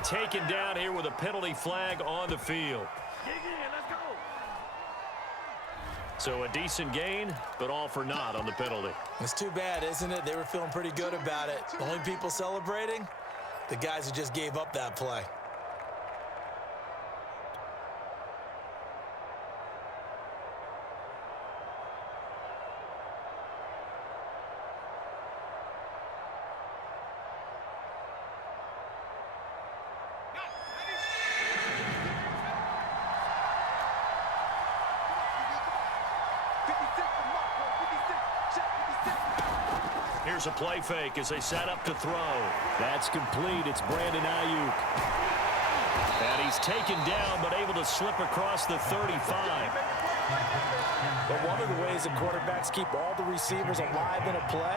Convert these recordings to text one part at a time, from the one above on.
be taken down here with a penalty flag on the field. So a decent gain, but all for naught on the penalty. It's too bad, isn't it? They were feeling pretty good about it. The only people celebrating, the guys who just gave up that play. Here's a play fake as they set up to throw. That's complete. It's Brandon Ayuk. And he's taken down, but able to slip across the 35. But one of the ways that quarterbacks keep all the receivers alive in a play,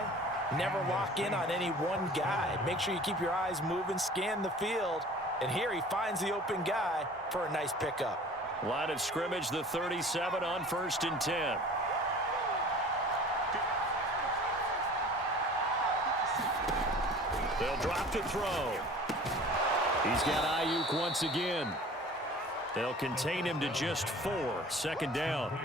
never lock in on any one guy. Make sure you keep your eyes moving, scan the field. And here he finds the open guy for a nice pickup. Line of scrimmage, the 37 on 1st and 10. They'll drop to throw. He's got Ayuk once again. They'll contain him to just 4. 2nd down.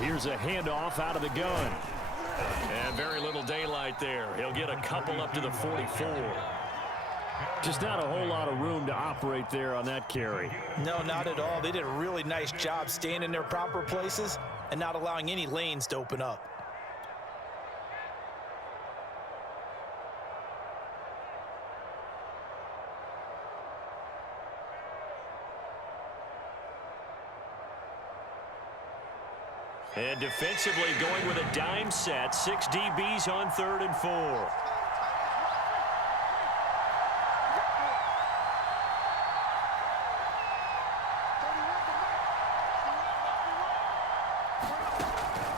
Here's a handoff out of the gun. And very little daylight there. He'll get a couple up to the 44. Just not a whole lot of room to operate there on that carry. No, not at all. They did a really nice job staying in their proper places and not allowing any lanes to open up. And defensively going with a dime set. 6 DBs on 3rd and 4.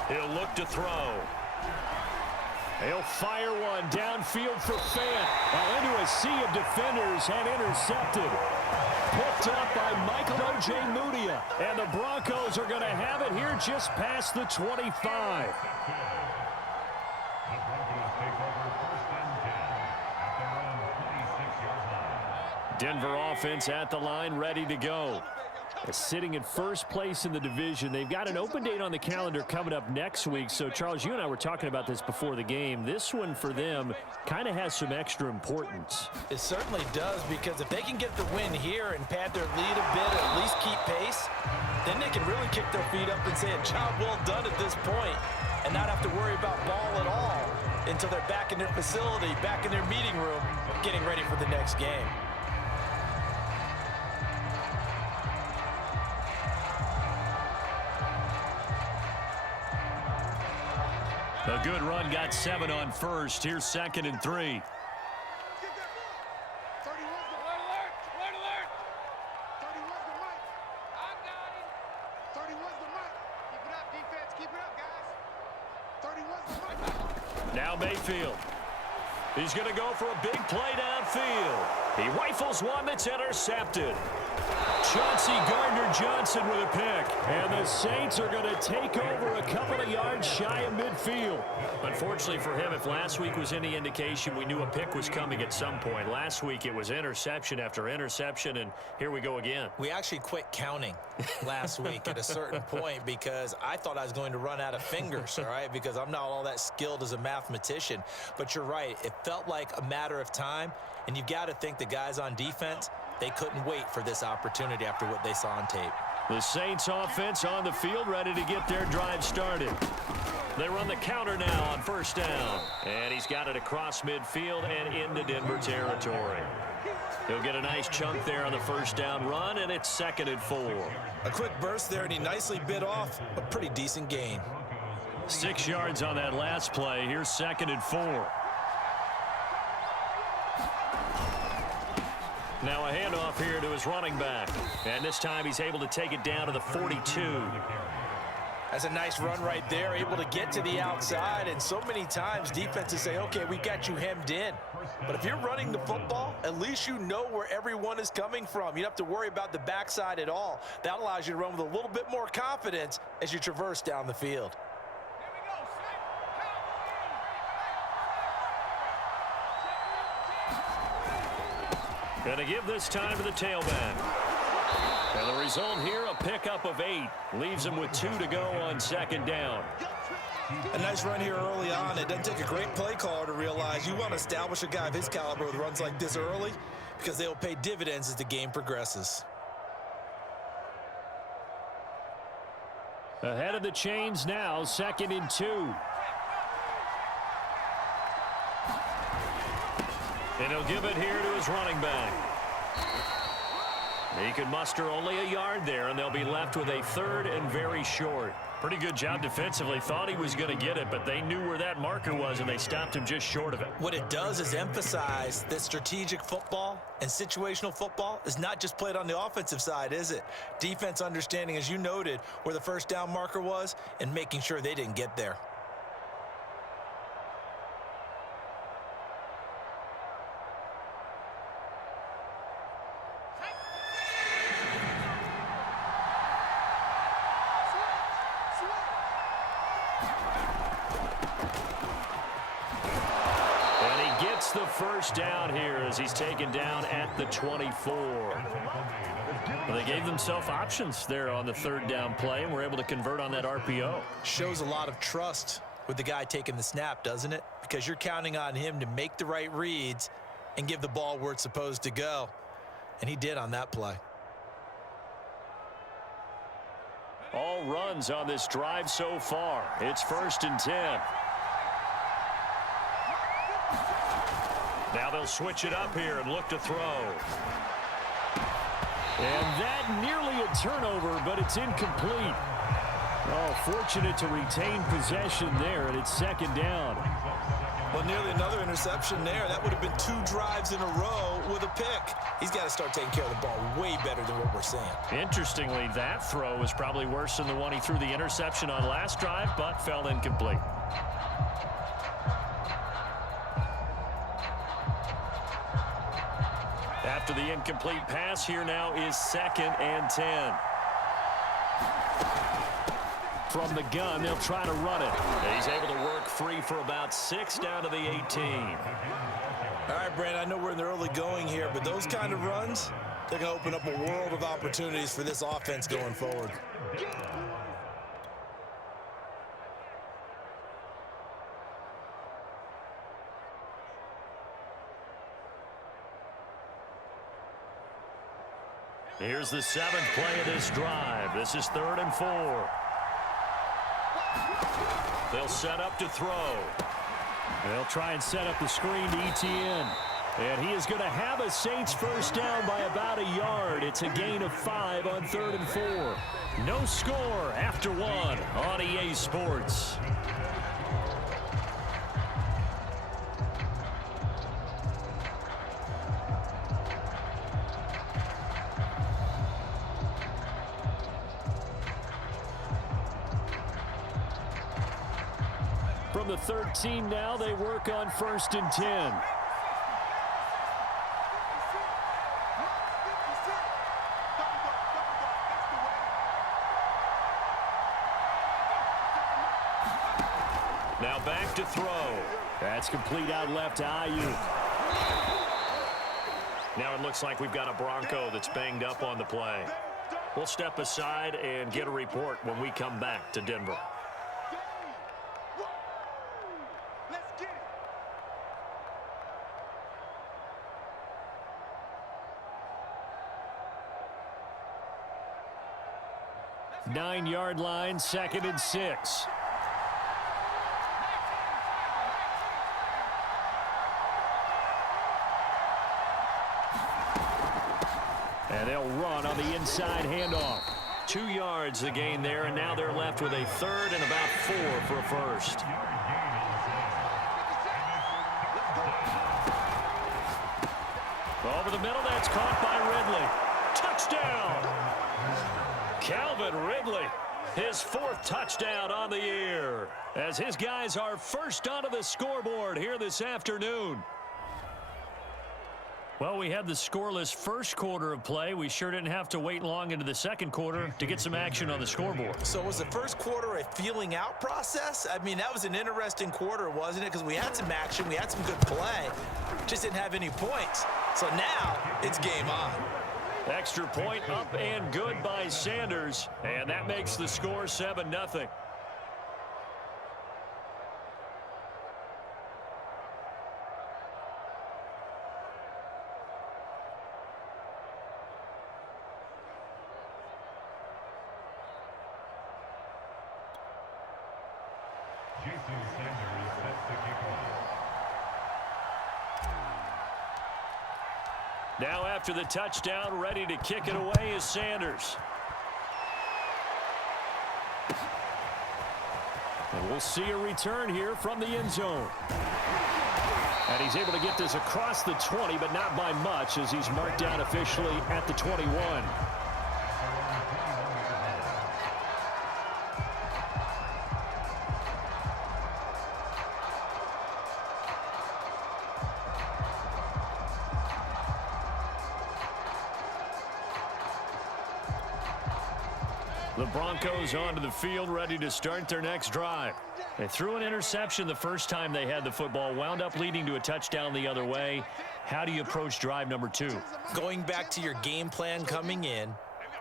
He'll look to throw. He'll fire one downfield for Fant. Well, into a sea of defenders and intercepted. Picked up by Michael Ojemudia. And the Broncos are going to have it here just past the 25. Denver offense at the line, ready to go. Sitting in first place in the division. They've got an open date on the calendar coming up next week. So, Charles, you and I were talking about this before the game. This one for them kind of has some extra importance. It certainly does, because if they can get the win here and pad their lead a bit, or at least keep pace, then they can really kick their feet up and say a job well done at this point and not have to worry about ball at all until they're back in their facility, back in their meeting room, getting ready for the next game. A good run, got 7 on 1st. Here's 2nd and 3. Now Mayfield. He's going to go for a big play downfield. He rifles one that's intercepted. Chauncey Gardner-Johnson with a pick. And the Saints are going to take over a couple of yards shy of midfield. Unfortunately for him, if last week was any indication, we knew a pick was coming at some point. Last week it was interception after interception, and here we go again. We actually quit counting last week at a certain point because I thought I was going to run out of fingers, all right, because I'm not all that skilled as a mathematician. But you're right. It felt like a matter of time, and you've got to think the guys on defense, they couldn't wait for this opportunity after what they saw on tape. The Saints offense on the field, ready to get their drive started. They run the counter now on 1st down. And he's got it across midfield and into Denver territory. He'll get a nice chunk there on the 1st down run, and it's 2nd and 4. A quick burst there, and he nicely bit off a pretty decent gain. 6 yards on that last play. Here's 2nd and 4. Now a handoff here to his running back. And this time he's able to take it down to the 42. That's a nice run right there, able to get to the outside. And so many times defenses say, okay, we got you hemmed in. But if you're running the football, at least you know where everyone is coming from. You don't have to worry about the backside at all. That allows you to run with a little bit more confidence as you traverse down the field. Going to give this time to the tailback. And the result here, a pickup of 8. Leaves him with 2 to go on second down. A nice run here early on. It doesn't take a great play caller to realize you want to establish a guy of his caliber with runs like this early because they will pay dividends as the game progresses. Ahead of the chains now, 2nd and 2. And he'll give it here to his running back. He can muster only a yard there, and they'll be left with a 3rd and very short. Pretty good job defensively. Thought he was going to get it, but they knew where that marker was, and they stopped him just short of it. What it does is emphasize that strategic football and situational football is not just played on the offensive side, is it? Defense understanding, as you noted, where the first down marker was and making sure they didn't get there. The first down here as he's taken down at the 24. Well, they gave themselves options there on the 3rd down play and were able to convert on that RPO. Shows a lot of trust with the guy taking the snap, doesn't it? Because you're counting on him to make the right reads and give the ball where it's supposed to go. And he did on that play. All runs on this drive so far. It's 1st and 10. Now they'll switch it up here and look to throw. And that nearly a turnover, but it's incomplete. Oh, fortunate to retain possession there, and it's 2nd down. Well, nearly another interception there. That would have been 2 drives in a row with a pick. He's got to start taking care of the ball way better than what we're seeing. Interestingly, that throw was probably worse than the one he threw the interception on last drive, but fell incomplete. After the incomplete pass, here now is 2nd and 10. From the gun, they'll try to run it. And he's able to work free for about 6 down to the 18. All right, Brandon, I know we're in the early going here, but those kind of runs, they're going to open up a world of opportunities for this offense going forward. Here's the 7th play of this drive. This is 3rd and 4. They'll set up to throw. They'll try and set up the screen to Etienne. And he is going to have a Saints first down by about a yard. It's a gain of 5 on 3rd and 4. No score after 1 on EA Sports. From the 13 now, they work on 1st and 10. Now back to throw. That's complete out left to Ayuk. Now it looks like we've got a Bronco that's banged up on the play. We'll step aside and get a report when we come back to Denver. Nine-yard line, 2nd and 6. And they'll run on the inside handoff. 2 yards the gain there, and now they're left with a 3rd and about 4 for a first. over the middle. That's caught by Ridley. Touchdown! Calvin Ridley, his 4th touchdown on the year, as his guys are first onto the scoreboard here this afternoon. Well, we had the scoreless first quarter of play. We sure didn't have to wait long into the second quarter to get some action on the scoreboard. So was the first quarter a feeling out process? I mean, that was an interesting quarter, wasn't it? Because we had some action, we had some good play, just didn't have any points. So now it's game on. Extra point up and good by Sanders, and that makes the score 7-0. Now after the touchdown, ready to kick it away is Sanders. And we'll see a return here from the end zone. And he's able to get this across the 20, but not by much, as he's marked down officially at the 21. The Broncos onto the field, ready to start their next drive. They threw an interception the first time they had the football, wound up leading to a touchdown the other way. How do you approach drive number 2? Going back to your game plan coming in,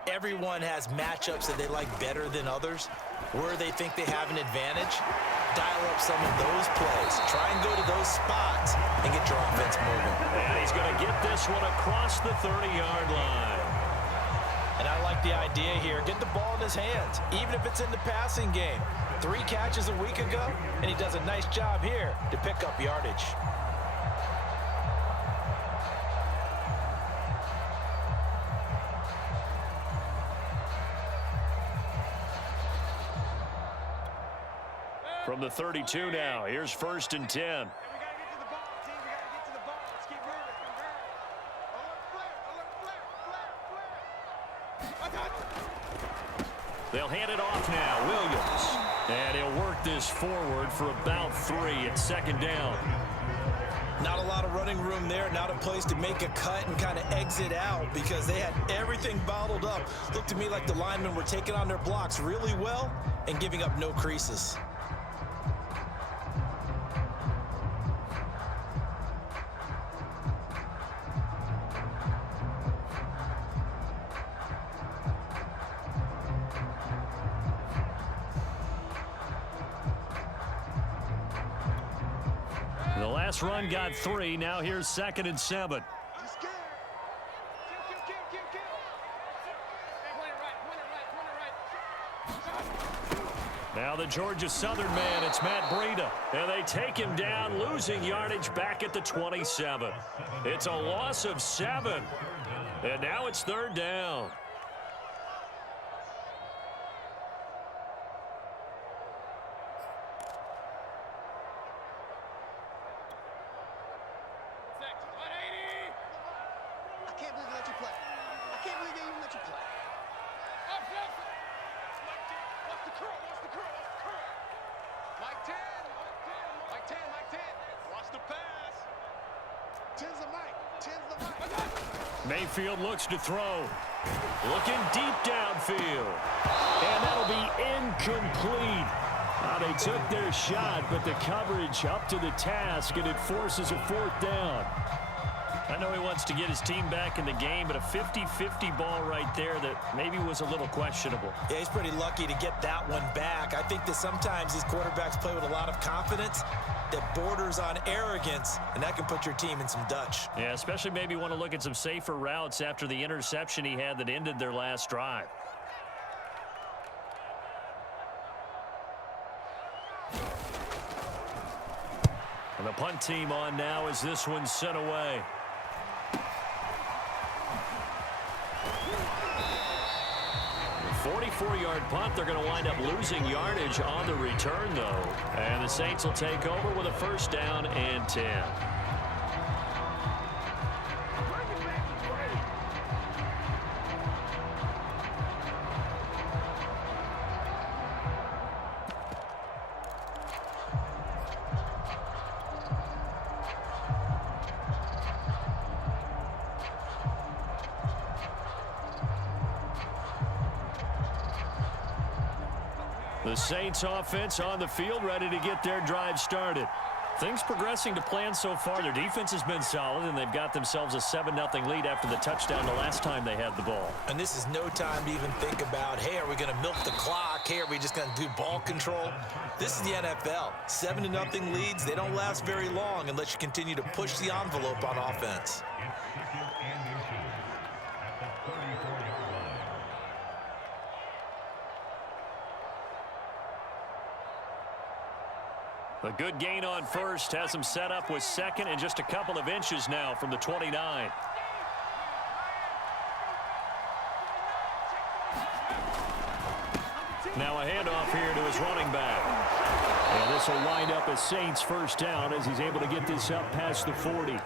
everyone has matchups that they like better than others, where they think they have an advantage. Dial up some of those plays. Try and go to those spots and get your offense moving. And he's going to get this one across the 30-yard line. And I like the idea here. Get the ball in his hands, even if it's in the passing game. 3 catches a week ago, and he does a nice job here to pick up yardage. From the 32 now, here's 1st and 10. They'll hand it off now, Williams. And he'll work this forward for about 3. It's 2nd down. Not a lot of running room there, not a place to make a cut and kind of exit out because they had everything bottled up. Looked to me like the linemen were taking on their blocks really well and giving up no creases. The last run got 3. Now here's 2nd and 7. Now the Georgia Southern man, it's Matt Breida. And they take him down, losing yardage back at the 27. It's a loss of 7. And now it's 3rd down. Mayfield looks to throw. Looking deep downfield. And that'll be incomplete. They took their shot, but the coverage up to the task, and it forces a 4th down. I know he wants to get his team back in the game, but a 50-50 ball right there that maybe was a little questionable. Yeah, he's pretty lucky to get that one back. I think that sometimes these quarterbacks play with a lot of confidence that borders on arrogance, and that can put your team in some Dutch. Yeah, especially maybe want to look at some safer routes after the interception he had that ended their last drive. And the punt team on now as this one's sent away. The 44-yard punt, they're going to wind up losing yardage on the return, though. And the Saints will take over with a 1st down and 10. The Saints offense on the field, ready to get their drive started. Things progressing to plan so far. Their defense has been solid, and they've got themselves a 7-0 lead after the touchdown the last time they had the ball. And this is no time to even think about, hey, are we going to milk the clock? Hey, are we just going to do ball control? This is the NFL. 7-0 leads, they don't last very long unless you continue to push the envelope on offense. A good gain on first has him set up with second and just a couple of inches now from the 29. Now a handoff here to his running back. And this will wind up a Saints first down as he's able to get this up past the 40.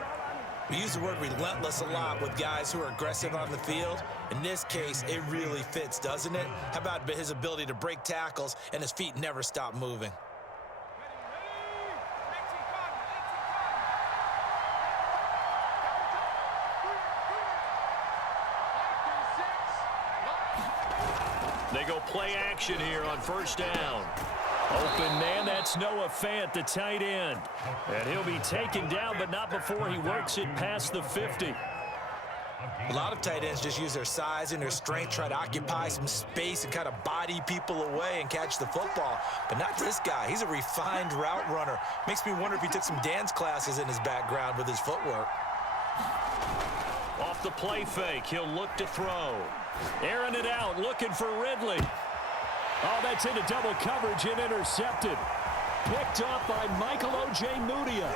We use the word relentless a lot with guys who are aggressive on the field. In this case, it really fits, doesn't it? How about his ability to break tackles and his feet never stop moving? They go play action here on first down. Open man, that's Noah Fant, the tight end. And he'll be taken down, but not before he works it past the 50. A lot of tight ends just use their size and their strength, try to occupy some space and kind of body people away and catch the football. But not this guy. He's a refined route runner. Makes me wonder if he took some dance classes in his background with his footwork. Off the play fake, he'll look to throw. Airing it out, looking for Ridley. Oh, that's into double coverage and intercepted. Picked up by Michael Ojemudia.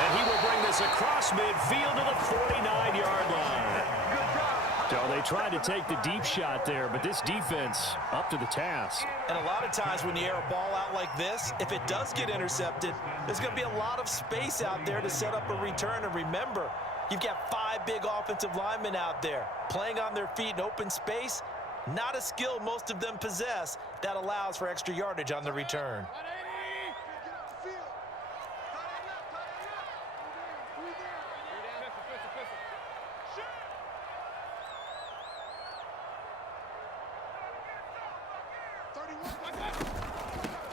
And he will bring this across midfield to the 49-yard line. So they tried to take the deep shot there, but this defense up to the task. And a lot of times when you air a ball out like this, if it does get intercepted, there's going to be a lot of space out there to set up a return. And remember, you've got 5 big offensive linemen out there playing on their feet in open space. Not a skill most of them possess that allows for extra yardage on the return.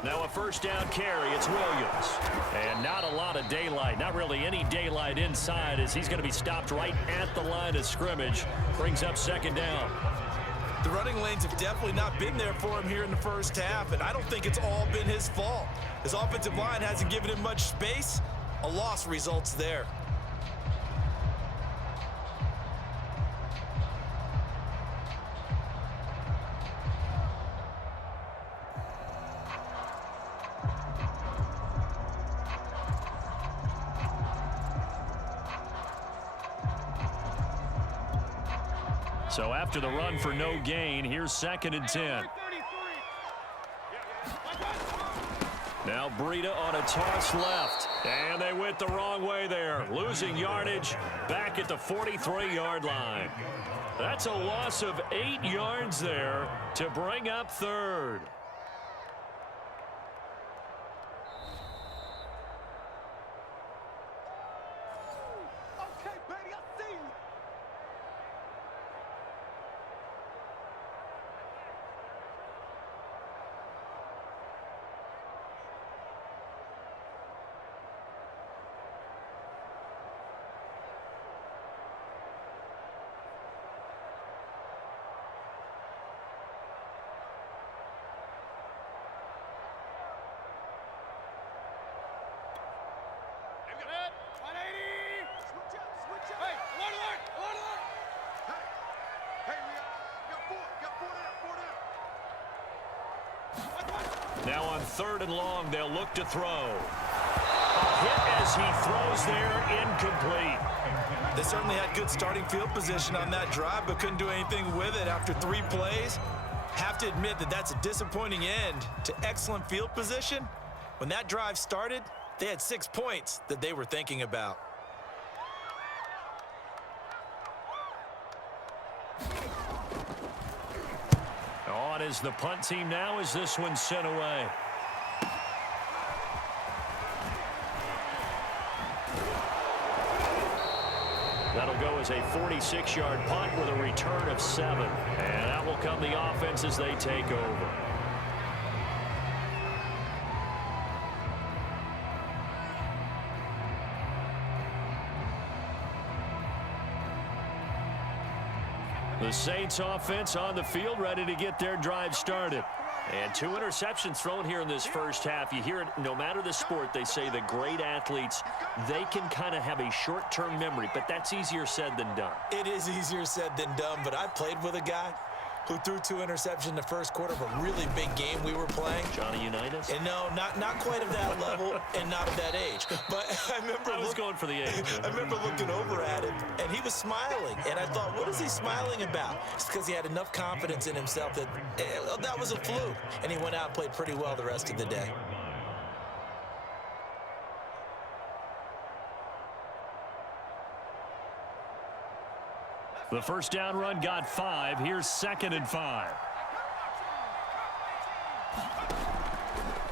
Now a first down carry, it's Williams. And not a lot of daylight, not really any daylight inside as he's going to be stopped right at the line of scrimmage. Brings up second down. The running lanes have definitely not been there for him here in the first half, and I don't think it's all been his fault. His offensive line hasn't given him much space. A loss results there. So after the run for no gain, here's 2nd and 10. Now Breida on a toss left. And they went the wrong way there. Losing yardage back at the 43-yard line. That's a loss of 8 yards there to bring up third. Now on 3rd and long, they'll look to throw. A hit as he throws there, incomplete. They certainly had good starting field position on that drive, but couldn't do anything with it after 3 plays. Have to admit that that's a disappointing end to excellent field position. When that drive started, they had 6 points that they were thinking about. On is the punt team now as this one's sent away. That'll go as a 46-yard punt with a return of 7. And that will come the offense as they take over. The Saints offense on the field, ready to get their drive started. And 2 interceptions thrown here in this first half. You hear it, no matter the sport, they say the great athletes, they can kind of have a short-term memory, but that's easier said than done. It is easier said than done, but I played with a guy who threw 2 interceptions in the first quarter of a really big game we were playing. Johnny Unitas? And no, not quite of that level and not of that age. But I was going for the age. I remember looking over at him, and he was smiling. And I thought, what is he smiling about? It's because he had enough confidence in himself that that was a fluke. And he went out and played pretty well the rest of the day. The first down run got 5. Here's 2nd and 5.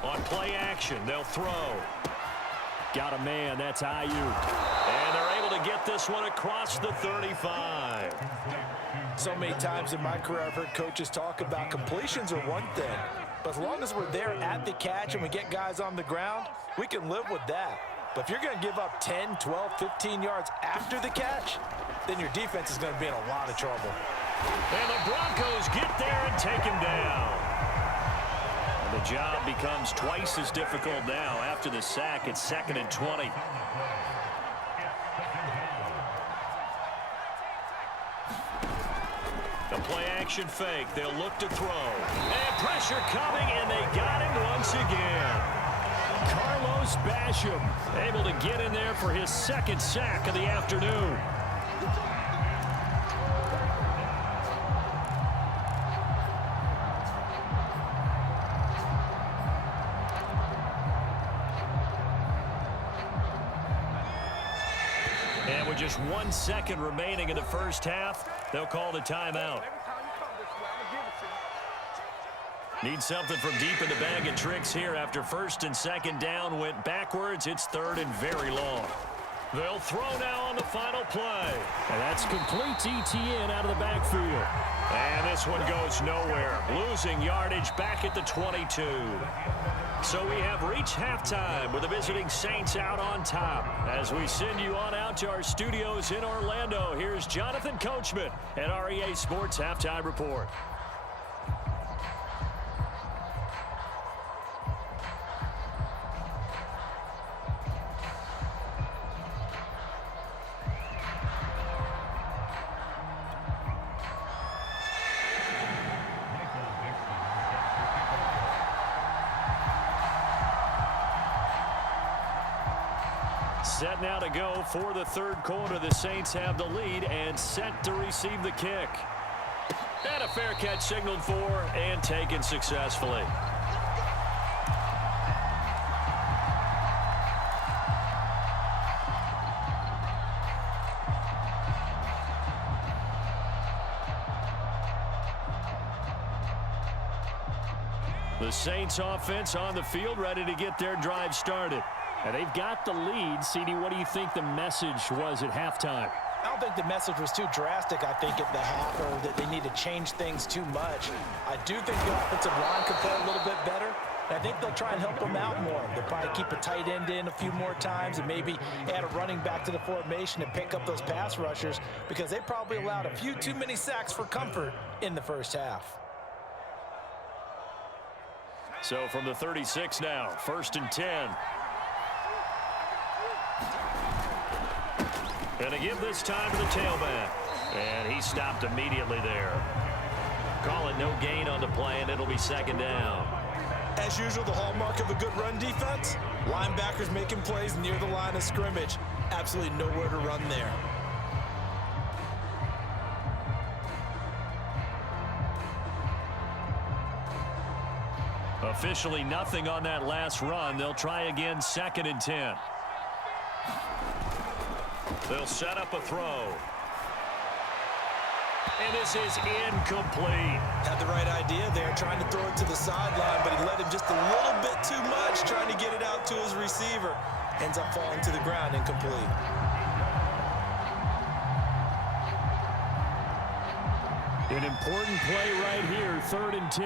On play action, they'll throw. Got a man, that's Ayuk. And they're able to get this one across the 35. So many times in my career I've heard coaches talk about completions are one thing, but as long as we're there at the catch and we get guys on the ground, we can live with that. But if you're going to give up 10, 12, 15 yards after the catch, then your defense is going to be in a lot of trouble. And the Broncos get there and take him down. And the job becomes twice as difficult now after the sack. It's 2nd and 20. The play action fake. They'll look to throw. And pressure coming, and they got him once again. Carlos Basham able to get in there for his 2nd sack of the afternoon. And with just 1 second remaining in the first half, they'll call the timeout. Need something from deep in the bag of tricks here after 1st and 2nd down went backwards. It's 3rd and very long. They'll throw now on the final play. And that's complete ETN out of the backfield. And this one goes nowhere. Losing yardage back at the 22. So we have reached halftime with the visiting Saints out on top. As we send you on out to our studios in Orlando, here's Jonathan Coachman at REA Sports Halftime Report. Set now to go for the 3rd quarter. The Saints have the lead and set to receive the kick. And a fair catch signaled for and taken successfully. The Saints offense on the field ready to get their drive started. And they've got the lead. CD, what do you think the message was at halftime? I don't think the message was too drastic, I think, at the half, or that they need to change things too much. I do think the offensive line could play a little bit better. And I think they'll try and help them out more. They'll probably keep a tight end in a few more times and maybe add a running back to the formation and pick up those pass rushers, because they probably allowed a few too many sacks for comfort in the first half. So from the 36 now, 1st and 10. And they give this time to the tailback. And he stopped immediately there. Call it no gain on the play, and it'll be 2nd down. As usual, the hallmark of a good run defense, linebackers making plays near the line of scrimmage. Absolutely nowhere to run there. Officially nothing on that last run. They'll try again, 2nd and 10. They'll set up a throw. And this is incomplete. Had the right idea there, trying to throw it to the sideline, but he let him just a little bit too much, trying to get it out to his receiver. Ends up falling to the ground, incomplete. An important play right here, 3rd and 10.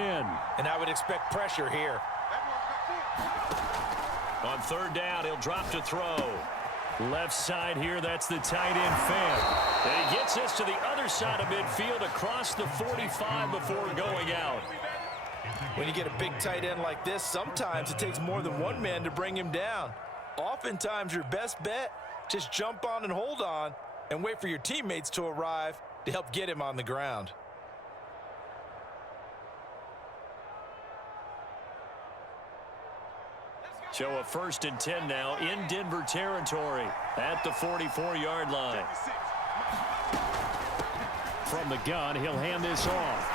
And I would expect pressure here. On 3rd down, he'll drop to throw. Left side here, that's the tight end Fant. And he gets this to the other side of midfield across the 45 before going out. When you get a big tight end like this, sometimes it takes more than one man to bring him down. Oftentimes, your best bet, just jump on and hold on and wait for your teammates to arrive to help get him on the ground. So a 1st and 10 now in Denver territory at the 44-yard line. From the gun, he'll hand this off.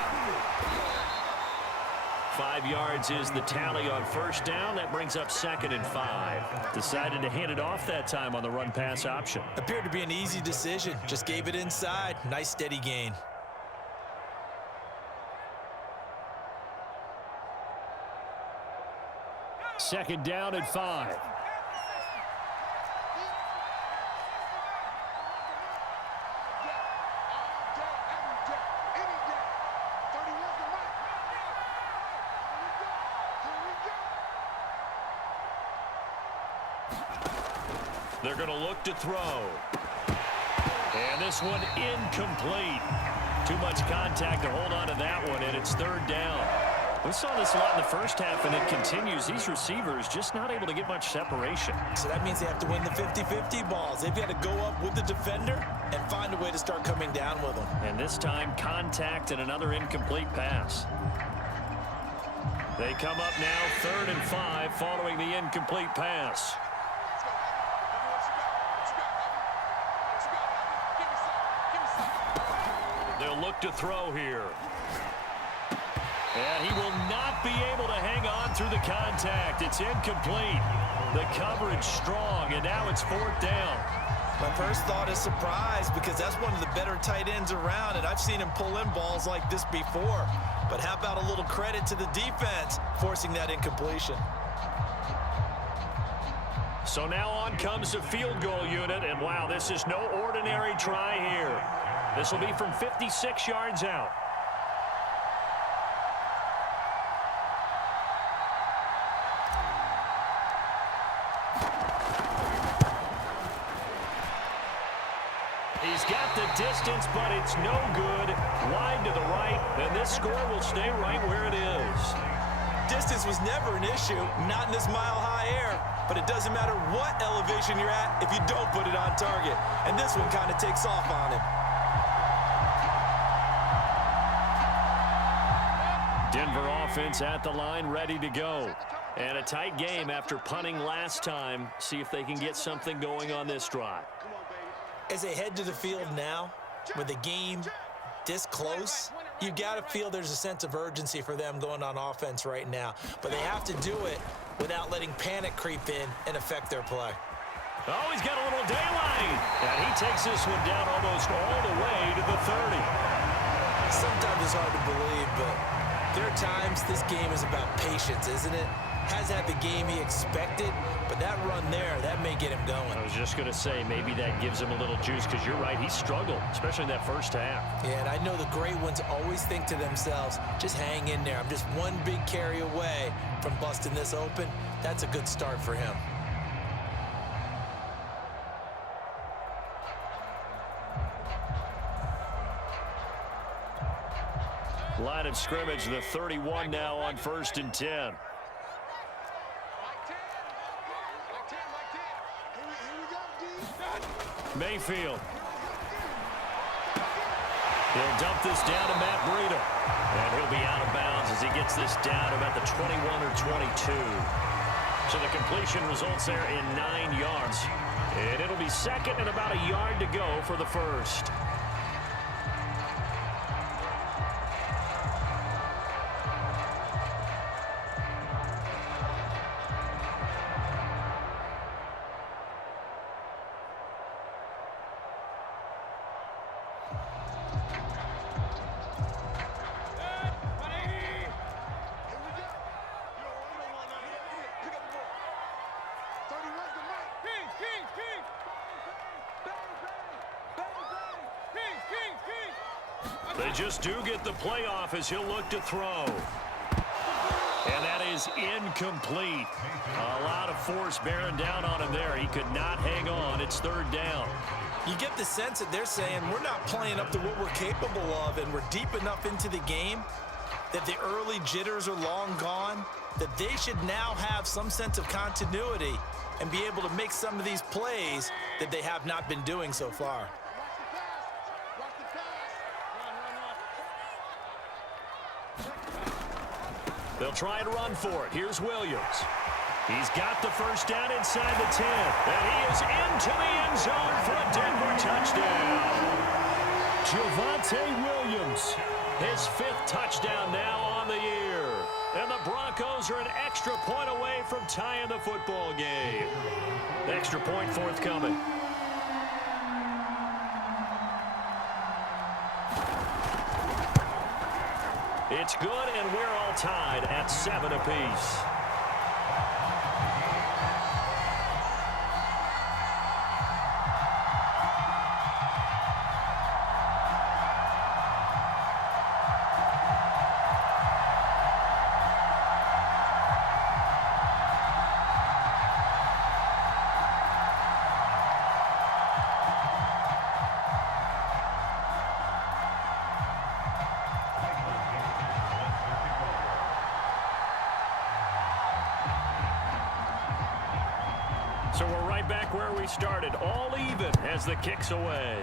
5 yards is the tally on 1st down. That brings up 2nd and 5. Decided to hand it off that time on the run-pass option. Appeared to be an easy decision. Just gave it inside. Nice steady gain. Second down and 5. They're going to look to throw. And this one incomplete. Too much contact to hold on to that one, and it's 3rd down. We saw this a lot in the first half, and it continues. These receivers just not able to get much separation. So that means they have to win the 50-50 balls. They've got to go up with the defender and find a way to start coming down with them. And this time, contact and another incomplete pass. They come up now 3rd and 5 following the incomplete pass. They'll look to throw here. And he will not be able to hang on through the contact. It's incomplete. The coverage strong, and now it's 4th down. My first thought is surprise because that's one of the better tight ends around, and I've seen him pull in balls like this before. But how about a little credit to the defense forcing that incompletion? So now on comes the field goal unit, and wow, this is no ordinary try here. This will be from 56 yards out. He's got the distance, but it's no good. Wide to the right, and this score will stay right where it is. Distance was never an issue, not in this mile-high air. But it doesn't matter what elevation you're at if you don't put it on target. And this one kind of takes off on him. Denver offense at the line, ready to go. And a tight game after punting last time. See if they can get something going on this drive. As they head to the field now, with the game this close, you got to feel there's a sense of urgency for them going on offense right now. But they have to do it without letting panic creep in and affect their play. Oh, he's got a little daylight. And he takes this one down almost all the way to the 30. Sometimes it's hard to believe, but there are times this game is about patience, isn't it? Has had the game he expected, but that run there, that may get him going. I was just going to say, maybe that gives him a little juice, because you're right, he struggled, especially in that first half. Yeah, and I know the great ones always think to themselves, just hang in there. I'm just one big carry away from busting this open. That's a good start for him. Line of scrimmage, the 31 now on 1st and 10. Mayfield. He'll dump this down to Matt Breida. And he'll be out of bounds as he gets this down about the 21 or 22. So the completion results there in 9 yards. And it'll be 2nd and about a yard to go for the first. They just do get the playoff as he'll look to throw. And that is incomplete. A lot of force bearing down on him there. He could not hang on. It's third down. You get the sense that they're saying we're not playing up to what we're capable of, and we're deep enough into the game that the early jitters are long gone, that they should now have some sense of continuity and be able to make some of these plays that they have not been doing so far. They'll try and run for it. Here's Williams. He's got the first down inside the 10. And he is into the end zone for a Denver touchdown. Javonte Williams, his 5th touchdown now on the year. And the Broncos are an extra point away from tying the football game. Extra point forthcoming. It's good, and we're all tied at 7 apiece. So we're right back where we started, all even as the kick's away.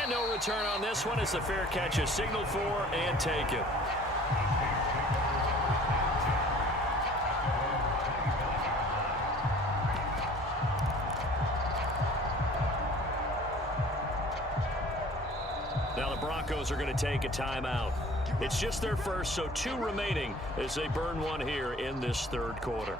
And no return on this one as the fair catch is signaled for and taken. Now the Broncos are going to take a timeout. It's just their first, so 2 remaining as they burn one here in this third quarter.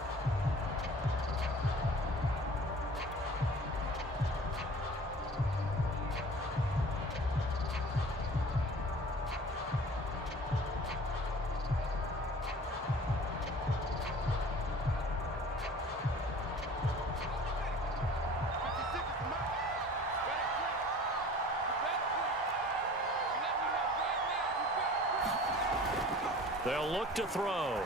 They'll look to throw.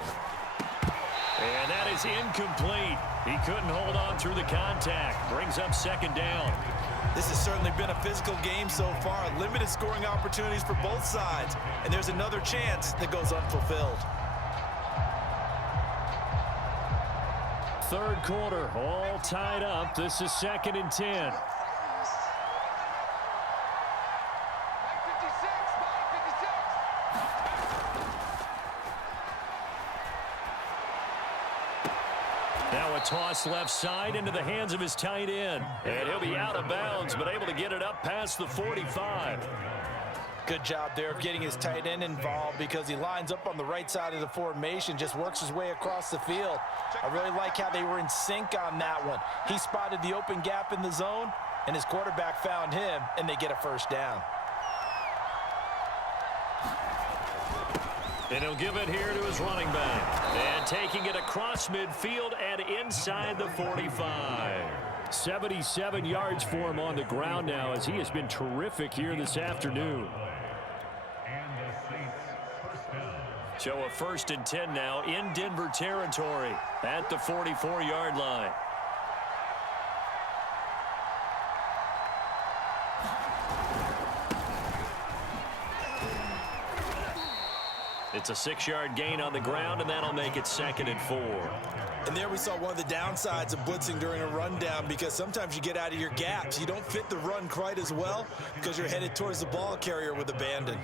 And that is incomplete. He couldn't hold on through the contact. Brings up second down. This has certainly been a physical game so far. Limited scoring opportunities for both sides. And there's another chance that goes unfulfilled. Third quarter, all tied up. This is 2nd and 10. Now a toss left side into the hands of his tight end. And he'll be out of bounds, but able to get it up past the 45. Good job there of getting his tight end involved because he lines up on the right side of the formation, just works his way across the field. I really like how they were in sync on that one. He spotted the open gap in the zone, and his quarterback found him, and they get a first down. And he'll give it here to his running back. And taking it across midfield and inside the 45. 77 yards for him on the ground now as he has been terrific here this afternoon. So a 1st and 10 now in Denver territory at the 44-yard line. It's a 6-yard gain on the ground, and that'll make it 2nd and 4. And there we saw one of the downsides of blitzing during a rundown because sometimes you get out of your gaps. You don't fit the run quite as well because you're headed towards the ball carrier with abandon.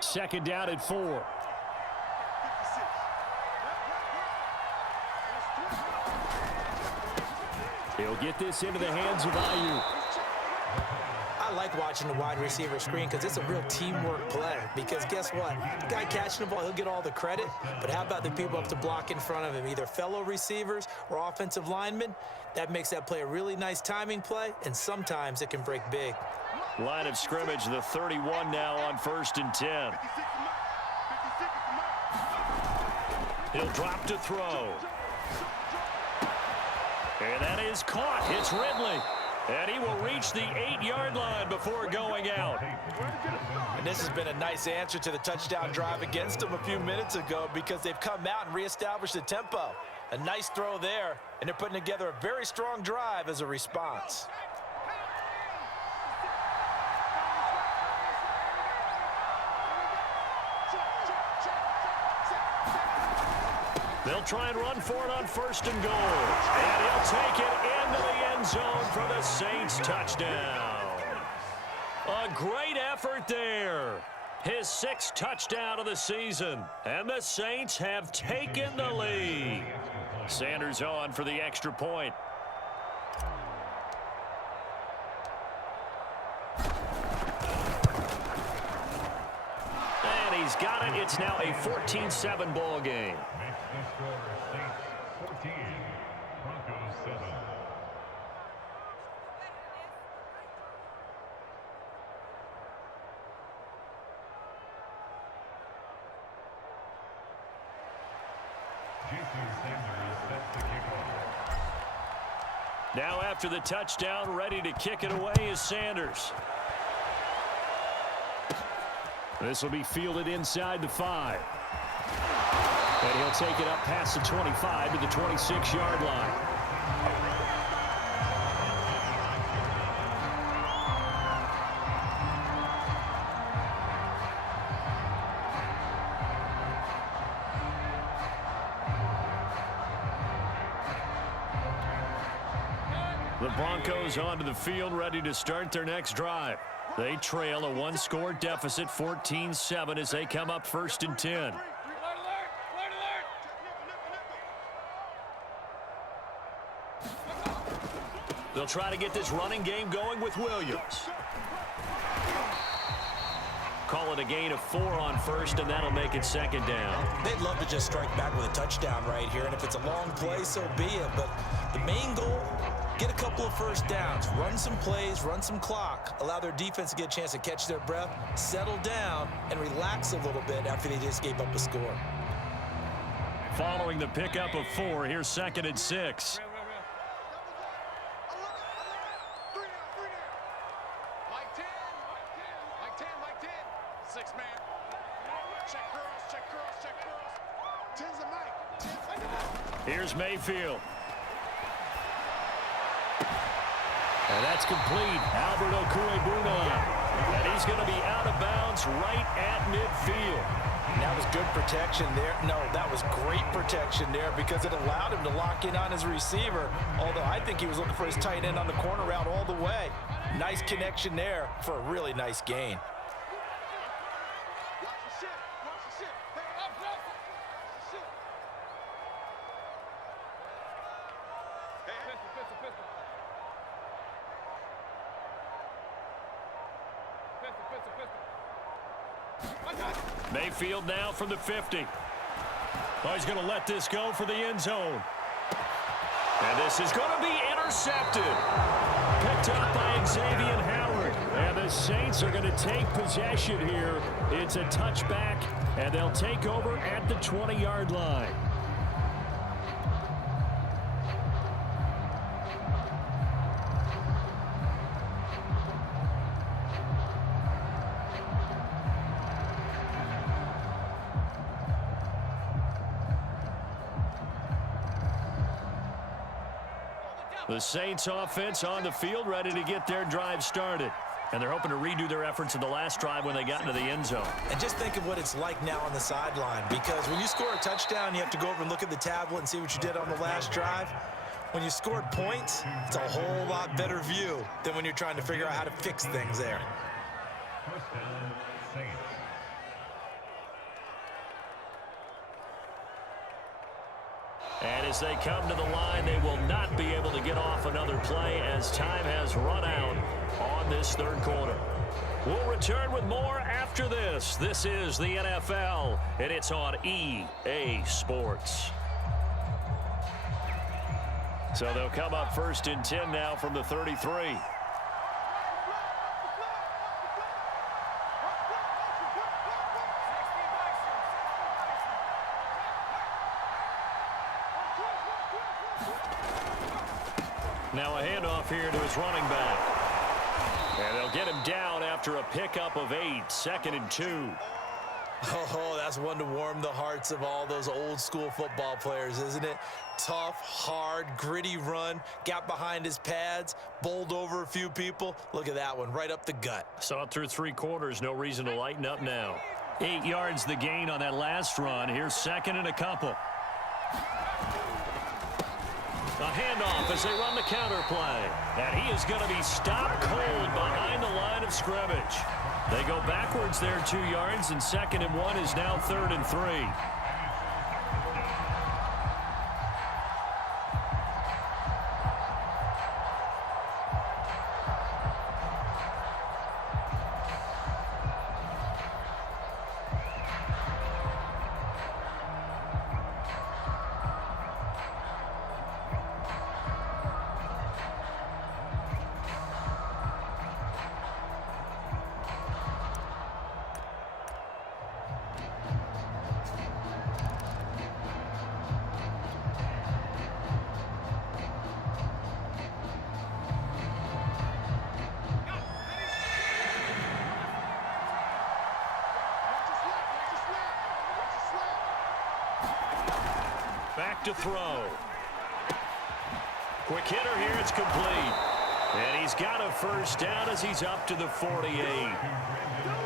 Second down at 4. He'll get this into the hands of Ayuk. I like watching the wide receiver screen because it's a real teamwork play. Because guess what? The guy catching the ball, he'll get all the credit. But how about the people up to block in front of him, either fellow receivers or offensive linemen? That makes that play a really nice timing play, and sometimes it can break big. Line of scrimmage, the 31 now on 1st and 10. He'll drop to throw. And that is caught. It's Ridley. And he will reach the 8-yard line before going out. And this has been a nice answer to the touchdown drive against them a few minutes ago because they've come out and reestablished the tempo. A nice throw there, and they're putting together a very strong drive as a response. They'll try and run for it on 1st and goal. And he'll take it into the end zone for the Saints touchdown. A great effort there. His 6th touchdown of the season. And the Saints have taken the lead. Sanders on for the extra point. And he's got it. It's now a 14-7 ball game. Saints 14, Broncos 7. Jason Sanders sets the kickoff. Now after the touchdown, ready to kick it away is Sanders. This will be fielded inside the 5. And he'll take it up past the 25 to the 26-yard line. The Broncos onto the field, ready to start their next drive. They trail a 1-score deficit, 14-7, as they come up 1st and 10. They'll try to get this running game going with Williams. Call it a gain of 4 on 1st, and that'll make it 2nd down. They'd love to just strike back with a touchdown right here, and if it's a long play, so be it. But the main goal, get a couple of 1st downs, run some plays, run some clock, allow their defense to get a chance to catch their breath, settle down, and relax a little bit after they just gave up a score. Following the pickup of 4, here's 2nd and 6. Here's Mayfield. And that's complete. Albert Okwuegbunam. And he's going to be out of bounds right at midfield. That was good protection there. No, that was great protection there because it allowed him to lock in on his receiver, although I think he was looking for his tight end on the corner route all the way. Nice connection there for a really nice gain. Mayfield now from the 50. Oh, he's going to let this go for the end zone. And this is going to be intercepted. Picked up by Xavier Howard. And the Saints are going to take possession here. It's a touchback, and they'll take over at the 20-yard line. The Saints offense on the field, ready to get their drive started. And they're hoping to redo their efforts in the last drive when they got into the end zone. And just think of what it's like now on the sideline, because when you score a touchdown, you have to go over and look at the tablet and see what you did on the last drive. When you scored points, it's a whole lot better view than when you're trying to figure out how to fix things there. First down, Saints. And as they come to the line, they will not be able to get off another play as time has run out on this 3rd quarter. We'll return with more after this. This is the NFL, and it's on EA Sports. So they'll come up 1st and 10 now from the 33. Now a handoff here to his running back. And they'll get him down after a pickup of 8, 2nd and 2. Oh, that's one to warm the hearts of all those old school football players, isn't it? Tough, hard, gritty run, got behind his pads, bowled over a few people. Look at that one, right up the gut. Saw it through 3 quarters, no reason to lighten up now. 8 yards the gain on that last run. Here's 2nd and a couple. A handoff as they run the counter play. And he is going to be stopped cold behind the line of scrimmage. They go backwards there 2 yards, and 2nd and 1 is now 3rd and 3. Back to throw. Quick hitter here, it's complete. And he's got a first down as he's up to the 48.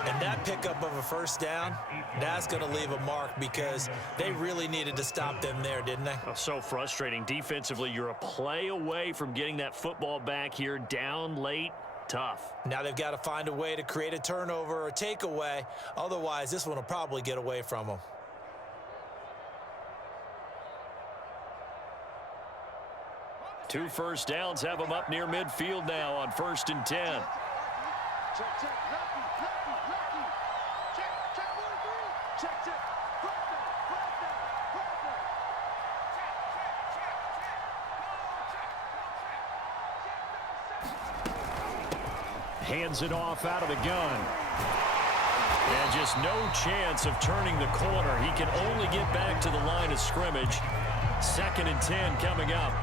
And that pickup of a first down, that's going to leave a mark because they really needed to stop them there, didn't they? Oh, so frustrating. Defensively, you're a play away from getting that football back here, down late. Tough. Now they've got to find a way to create a turnover or a takeaway. Otherwise, this one will probably get away from them. Two first downs have them up near midfield now on 1st and 10. Check, check, lucky, lucky, lucky. Check, check, 1, 3. Check, check. Flag down, flag down, flag down. Hands it off out of the gun. And just no chance of turning the corner. He can only get back to the line of scrimmage. 2nd and 10 coming up.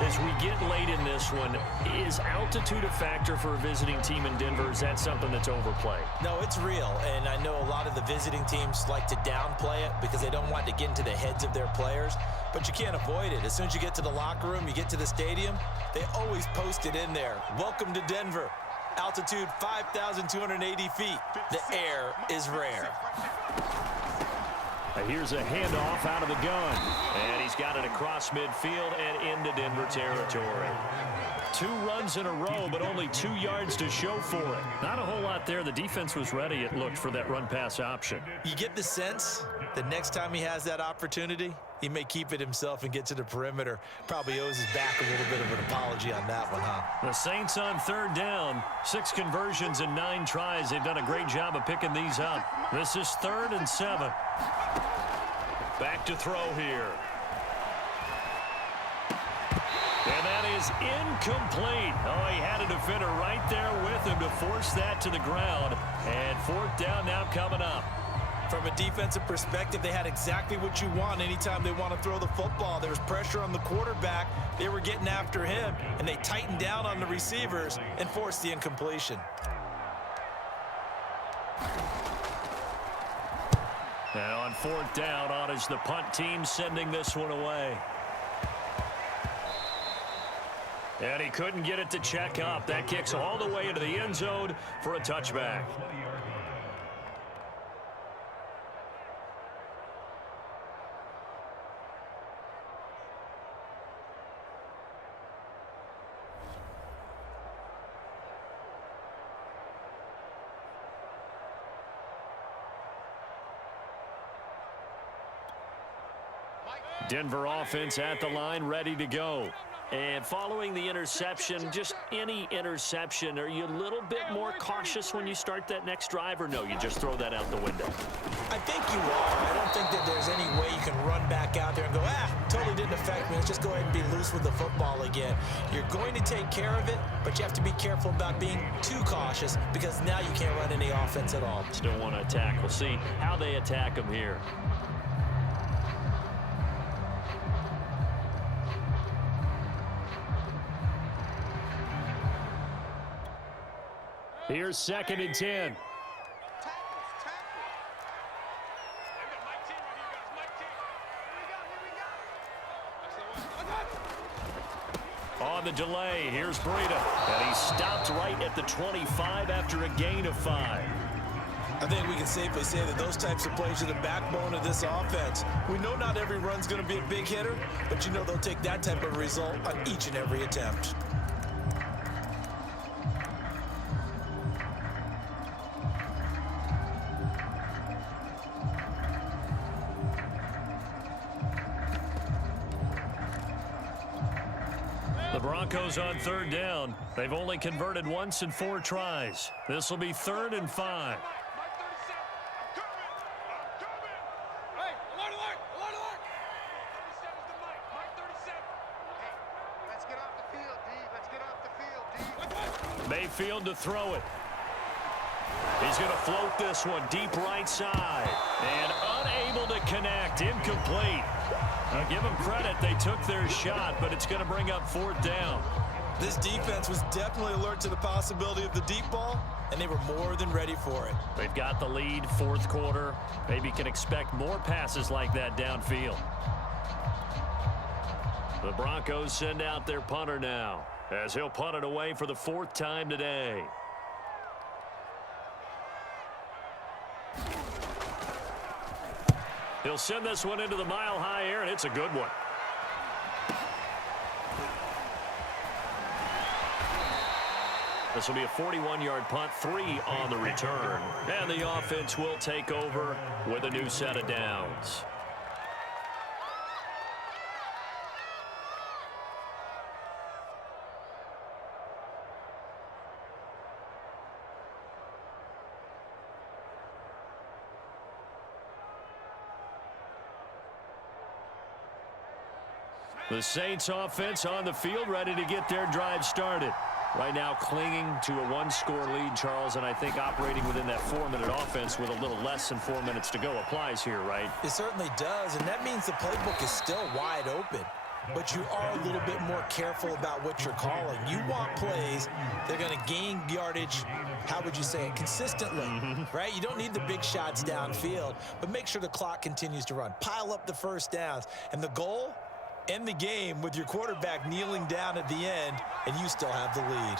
As we get late in this one, is altitude a factor for a visiting team in Denver? Is that something that's overplayed? No, it's real, and I know a lot of the visiting teams like to downplay it because they don't want to get into the heads of their players, but you can't avoid it. As soon as you get to the locker room, you get to the stadium, they always post it in there. Welcome to Denver. Altitude 5,280 feet. The air is rare. Here's a handoff out of the gun. And he's got it across midfield and into Denver territory. 2 runs in a row, but only 2 yards to show for it. Not a whole lot there. The defense was ready, it looked, for that run-pass option. You get the sense that next time he has that opportunity, he may keep it himself and get to the perimeter. Probably owes his back a little bit of an apology on that one, huh? The Saints on 3rd down. 6 conversions and 9 tries. They've done a great job of picking these up. This is 3rd and 7. Back to throw here. And that is incomplete. Oh, he had a defender right there with him to force that to the ground. And 4th down now coming up. From a defensive perspective, they had exactly what you want anytime they want to throw the football. There was pressure on the quarterback. They were getting after him, and they tightened down on the receivers and forced the incompletion. Now on 4th down, on is the punt team sending this one away. And he couldn't get it to check up. That kicks all the way into the end zone for a touchback. Denver offense at the line, ready to go. And following the interception, just any interception, are you a little bit more cautious when you start that next drive, or no, you just throw that out the window? I think you are. I don't think that there's any way you can run back out there and go, totally didn't affect me. Let's just go ahead and be loose with the football again. You're going to take care of it, but you have to be careful about being too cautious because now you can't run any offense at all. Still want to attack. We'll see how they attack them here. Here's 2nd and 10. On the delay, here's Breida. And he stopped right at the 25 after a gain of 5. I think we can safely say that those types of plays are the backbone of this offense. We know not every run's going to be a big hitter, but you know they'll take that type of result on each and every attempt. The Broncos on 3rd down. They've only converted once in 4 tries. This will be 3rd and 5. Mayfield to throw it. He's going to float this one deep right side. And unable to connect. Incomplete. Now give them credit. They took their shot, but it's going to bring up 4th down. This defense was definitely alert to the possibility of the deep ball, and they were more than ready for it. They've got the lead, 4th quarter. Maybe can expect more passes like that downfield. The Broncos send out their punter now, as he'll punt it away for the 4th time today. He'll send this one into the mile-high air, and it's a good one. This will be a 41-yard punt, 3 on the return. And the offense will take over with a new set of downs. The Saints offense on the field, ready to get their drive started. Right now clinging to a 1-score lead, Charles, and I think operating within that 4-minute offense with a little less than 4 minutes to go applies here, right? It certainly does, and that means the playbook is still wide open. But you are a little bit more careful about what you're calling. You want plays that are going to gain yardage, how would you say it, consistently, right? You don't need the big shots downfield, but make sure the clock continues to run. Pile up the first downs. And the goal? End the game with your quarterback kneeling down at the end, and you still have the lead.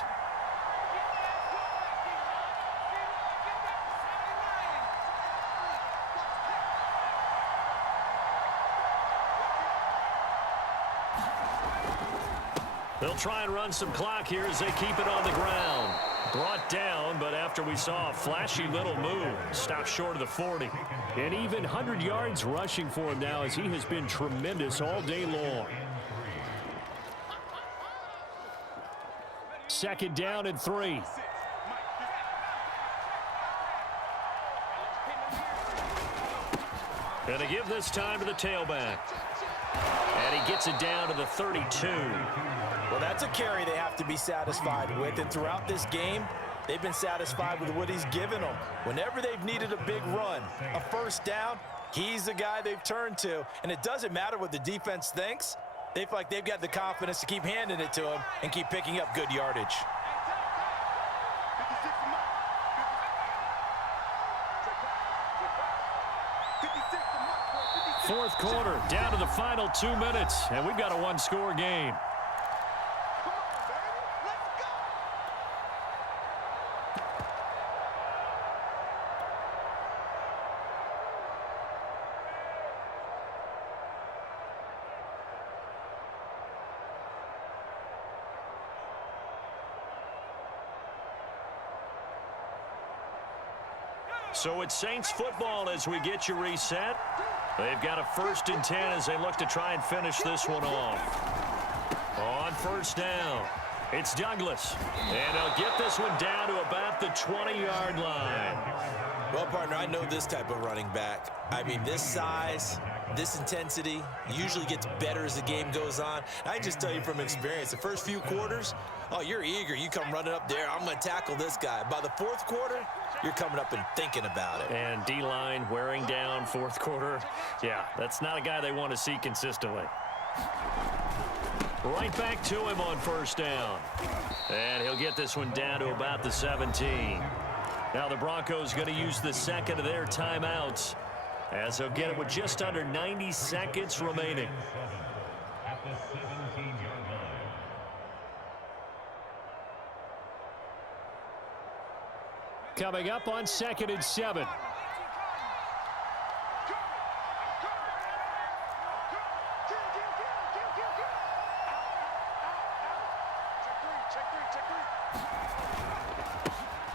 They'll try and run some clock here as they keep it on the ground. Brought down, but after we saw a flashy little move, stopped short of the 40. And even 100 yards rushing for him now as he has been tremendous all day long. 2nd down and 3. Gonna give this time to the tailback. And he gets it down to the 32. Well, that's a carry they have to be satisfied with. And throughout this game, they've been satisfied with what he's given them. Whenever they've needed a big run, a first down, he's the guy they've turned to. And it doesn't matter what the defense thinks. They feel like they've got the confidence to keep handing it to him and keep picking up good yardage. Fourth quarter, down to the final 2 minutes, and we've got a 1-score game. So it's Saints football as we get you reset. They've got a 1st and 10 as they look to try and finish this one off. On 1st down, it's Douglas. And they'll get this one down to about the 20-yard line. Well, partner, I know this type of running back. I mean, this size, this intensity usually gets better as the game goes on. I can just tell you from experience, the first few quarters, oh, you're eager. You come running up there, I'm going to tackle this guy. By the 4th quarter, you're coming up and thinking about it. And D-line wearing down 4th quarter. Yeah, that's not a guy they want to see consistently. Right back to him on first down. And he'll get this one down to about the 17. Now the Broncos going to use the second of their timeouts, as they'll get it with just under 90 seconds remaining. At the 17-yard line. Coming up on 2nd and 7.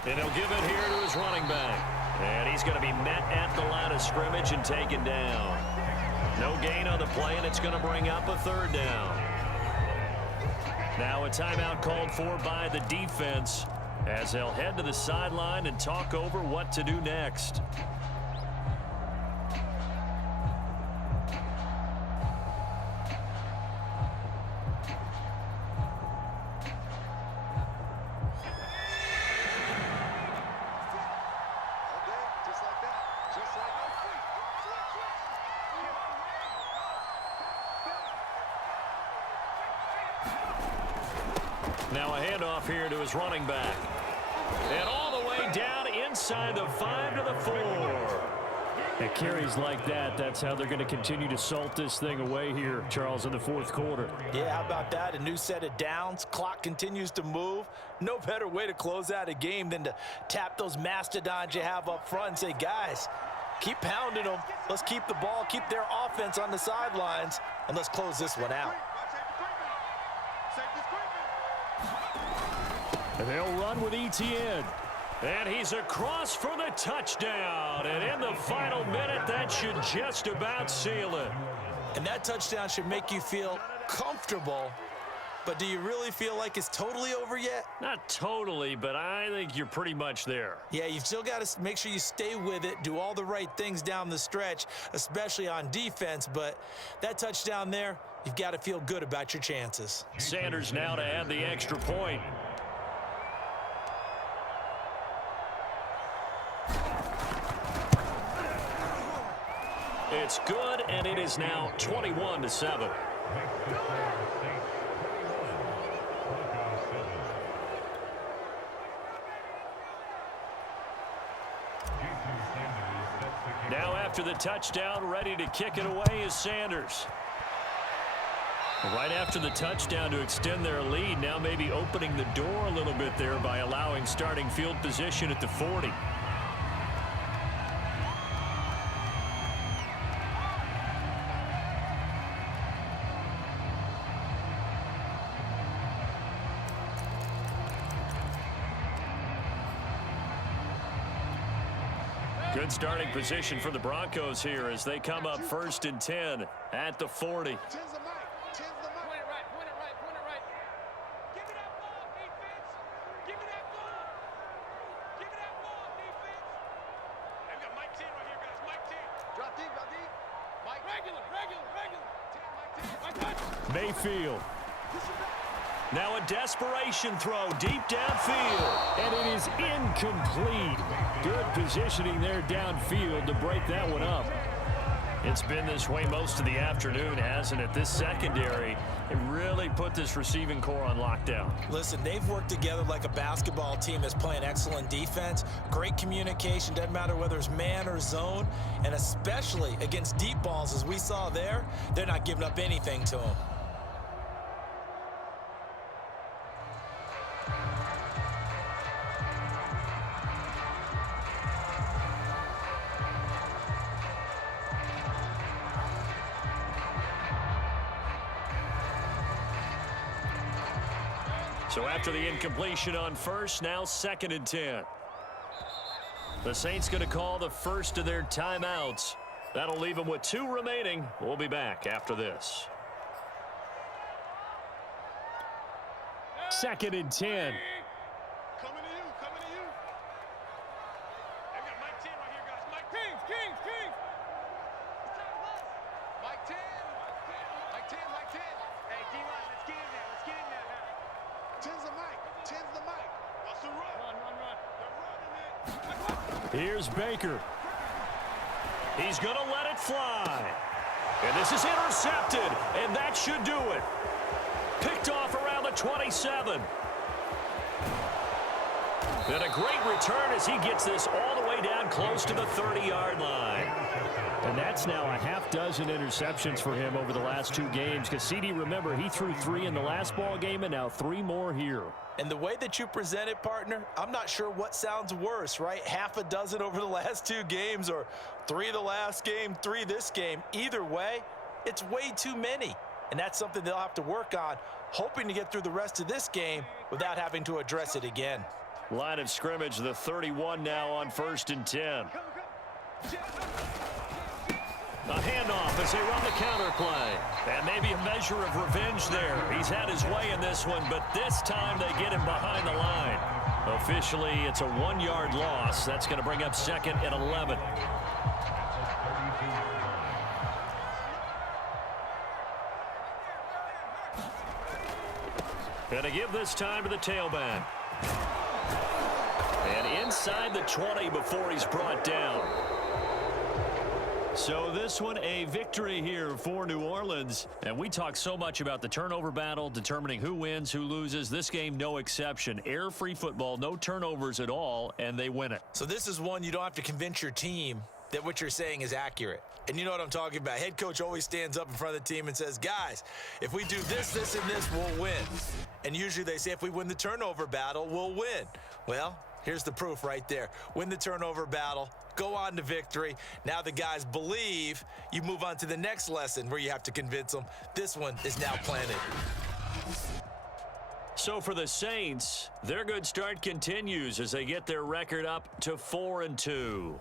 And he'll give it here to his running back. And he's going to be met at the line of scrimmage and taken down. No gain on the play, and it's going to bring up a 3rd down. Now a timeout called for by the defense, as they'll head to the sideline and talk over what to do next. Now a handoff here to his running back. And all the way down inside the 5 to the 4. And carries like that, that's how they're going to continue to salt this thing away here, Charles, in the 4th quarter. Yeah, how about that? A new set of downs. Clock continues to move. No better way to close out a game than to tap those mastodons you have up front and say, guys, keep pounding them. Let's keep the ball, keep their offense on the sidelines, and let's close this one out. And they'll run with Etienne. And he's across for the touchdown. And in the final minute, that should just about seal it. And that touchdown should make you feel comfortable. But do you really feel like it's totally over yet? Not totally, but I think you're pretty much there. Yeah, you've still got to make sure you stay with it, do all the right things down the stretch, especially on defense. But that touchdown there, you've got to feel good about your chances. Sanders now to add the extra point. It's good, and it is now 21-7. Now after the touchdown, ready to kick it away is Sanders. Right after the touchdown to extend their lead, now maybe opening the door a little bit there by allowing starting field position at the 40. Good starting position for the Broncos here as they come up 1st and 10 at the 40. Tens the mic. Tens the mic. Point it right. Point it right. Point it right. Give me that ball, defense. Give me that ball. Give me that ball, defense. Hey, we got Mike 10 right here, guys. Mike 10. Drop deep, drop deep. Mike. Regular. 10, Mike 10. Mike 10. Mayfield. Now a desperation throw deep downfield. And it is incomplete. Good positioning there downfield to break that one up. It's been this way most of the afternoon, hasn't it? This secondary, it really put this receiving core on lockdown. Listen, they've worked together like a basketball team that's playing excellent defense. Great communication, doesn't matter whether it's man or zone. And especially against deep balls, as we saw there, they're not giving up anything to them. So after the incompletion on first, now 2nd and 10. The Saints going to call the first of their timeouts. That'll leave them with 2 remaining. We'll be back after this. 2nd and 10. Coming to you. Coming to you. Hey, we got Mike 10 right here, guys. Mike Kings. Mike 10. Mike 10. Mike 10. Hey, D-line, let's get in there. Let's get in there now. Ten's the mic. Ten's the mic. What's the run? Run. They're running it. Here's Baker. He's going to let it fly. And this is intercepted, and that should do it. Picked off around the 27. And a great return as he gets this all the way down close to the 30-yard line. And that's now a half dozen interceptions for him over the last 2 games. Because CD, remember, he threw 3 in the last ball game and now 3 more here. And the way that you present it, partner, I'm not sure what sounds worse, right? Half a dozen over the last 2 games or 3 the last game, 3 this game. Either way, it's way too many. And that's something they'll have to work on, hoping to get through the rest of this game without having to address it again. Line of scrimmage, the 31 now on 1st and 10. A handoff as they run the counter play. And maybe a measure of revenge there. He's had his way in this one, but this time they get him behind the line. Officially, it's a 1-yard loss. That's going to bring up 2nd and 11. And to give this time to the tailback. And inside the 20 before he's brought down. So this one a victory here for New Orleans. And we talk so much about the turnover battle, determining who wins, who loses. This game, no exception. Air-free football, no turnovers at all, and they win it. So this is one you don't have to convince your team that what you're saying is accurate. And you know what I'm talking about. Head coach always stands up in front of the team and says, guys, if we do this, this, and this, we'll win. And usually they say if we win the turnover battle, we'll win. Well, here's the proof right there. Win the turnover battle, go on to victory. Now the guys believe. You move on to the next lesson where you have to convince them. This one is now planted. So for the Saints, their good start continues as they get their record up to 4-2.